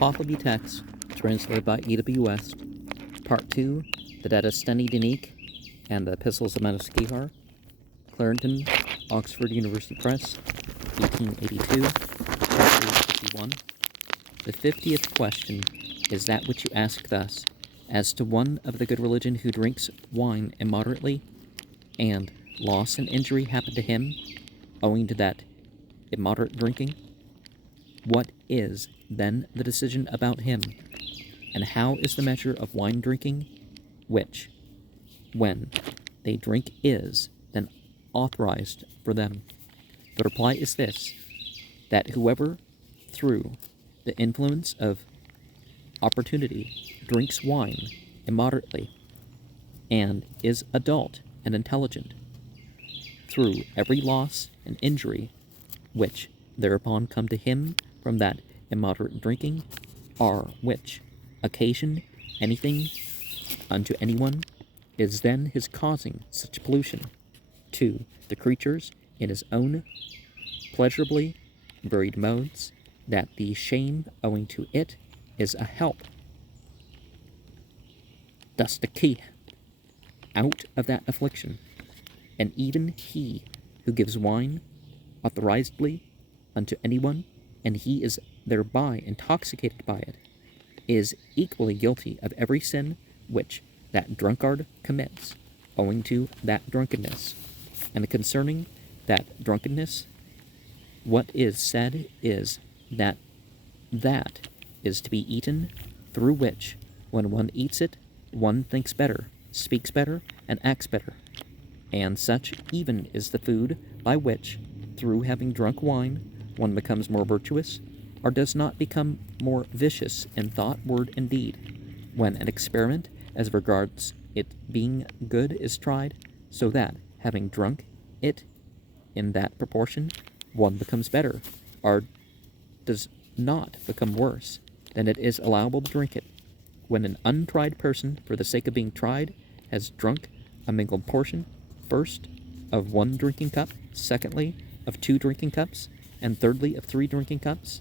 Pahlavi text, translated by E.W. West. Part 2, the Dadistani Dinik and the Epistles of Madagascar, Clarendon, Oxford University Press, 1882, chapter 51. The 50th question is that which you ask thus, as to one of the good religion who drinks wine immoderately, and loss and injury happen to him, owing to that immoderate drinking. What is, then, the decision about him? And how is the measure of wine drinking, which, when they drink, is then authorized for them? The reply is this, that whoever, through the influence of opportunity, drinks wine immoderately, and is adult and intelligent, through every loss and injury which thereupon come to him from that immoderate drinking, are which occasion anything unto anyone, is then his causing such pollution to the creatures in his own pleasurably varied modes, that the shame owing to it is a help thus the key out of that affliction. And even he who gives wine authorizedly unto anyone, and he is thereby intoxicated by it, is equally guilty of every sin which that drunkard commits, owing to that drunkenness. And concerning that drunkenness, what is said is that is to be eaten, through which, when one eats it, one thinks better, speaks better, and acts better. And such even is the food by which, through having drunk wine, one becomes more virtuous, or does not become more vicious in thought, word, and deed, when an experiment as regards it being good is tried, so that, having drunk it in that proportion, one becomes better, or does not become worse than it is allowable to drink it. When an untried person, for the sake of being tried, has drunk a mingled portion, first, of 1 drinking cup, secondly, of 2 drinking cups, and thirdly, of 3 drinking cups,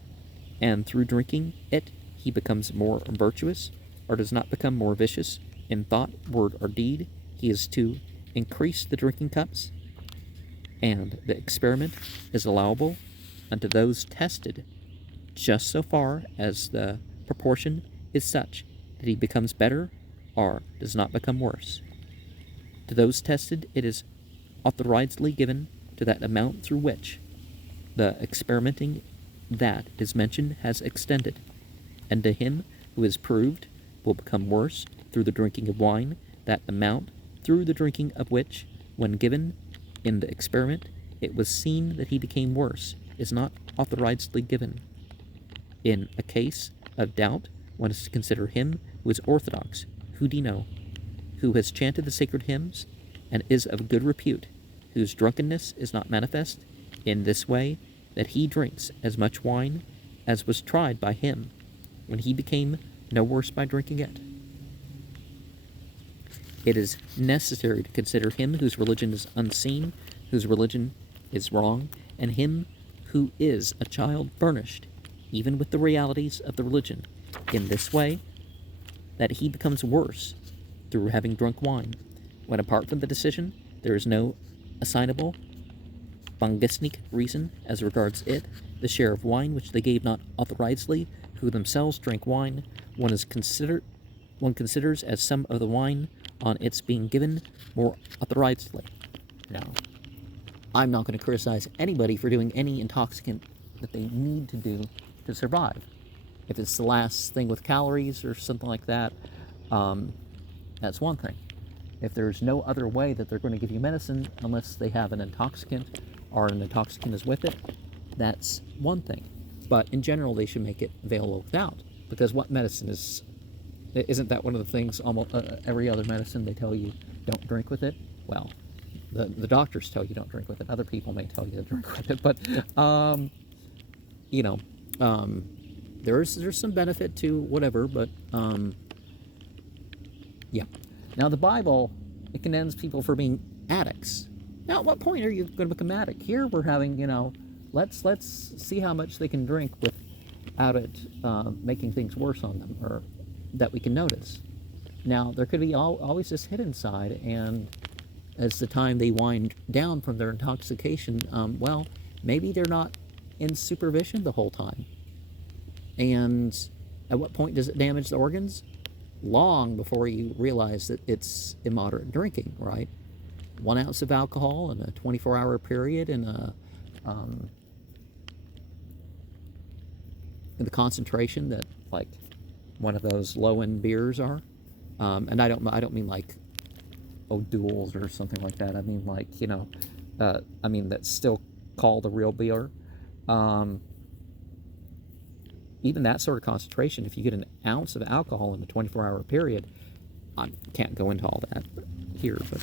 and through drinking it he becomes more virtuous, or does not become more vicious in thought, word, or deed, he is to increase the drinking cups, and the experiment is allowable unto those tested, just so far as the proportion is such that he becomes better, or does not become worse. To those tested it is authorizedly given to that amount through which the experimenting that is mentioned has extended, and to him who is proved will become worse through the drinking of wine, that amount through the drinking of which, when given in the experiment, it was seen that he became worse, is not authorizedly given. In a case of doubt, one is to consider him who is orthodox, Houdino, who has chanted the sacred hymns, and is of good repute, whose drunkenness is not manifest in this way, that he drinks as much wine as was tried by him, when he became no worse by drinking it. It is necessary to consider him whose religion is unseen, whose religion is wrong, and him who is a child furnished, even with the realities of the religion, in this way, that he becomes worse through having drunk wine, when apart from the decision, there is no assignable Bangisnik reason as regards it, the share of wine which they gave not authorizedly, who themselves drank wine, one considers as some of the wine on its being given more authorizedly. Now, I'm not going to criticize anybody for doing any intoxicant that they need to do to survive. If it's the last thing with calories or something like that, that's one thing. If there's no other way that they're going to give you medicine unless they have an intoxicant or an intoxicant is with it, that's one thing. But in general, they should make it available without, because what medicine is? Isn't that one of the things almost every other medicine they tell you don't drink with it? Well, the doctors tell you don't drink with it. Other people may tell you to drink with it, but there's some benefit to whatever. But yeah. Now the Bible, it condemns people for being addicts. Now, at what point are you going to become addict? Here we're having, let's see how much they can drink with out at making things worse on them, or that we can notice. Now, there could be always this hidden side, and as the time they wind down from their intoxication, well, maybe they're not in supervision the whole time. And at what point does it damage the organs? Long before you realize that it's immoderate drinking, right? 1 ounce of alcohol in a 24-hour period in the concentration that like one of those low-end beers are. And I don't mean like O'Doul's or something like that. I mean like, that's still called a real beer. Even that sort of concentration, if you get an ounce of alcohol in a 24-hour period, I can't go into all that here, but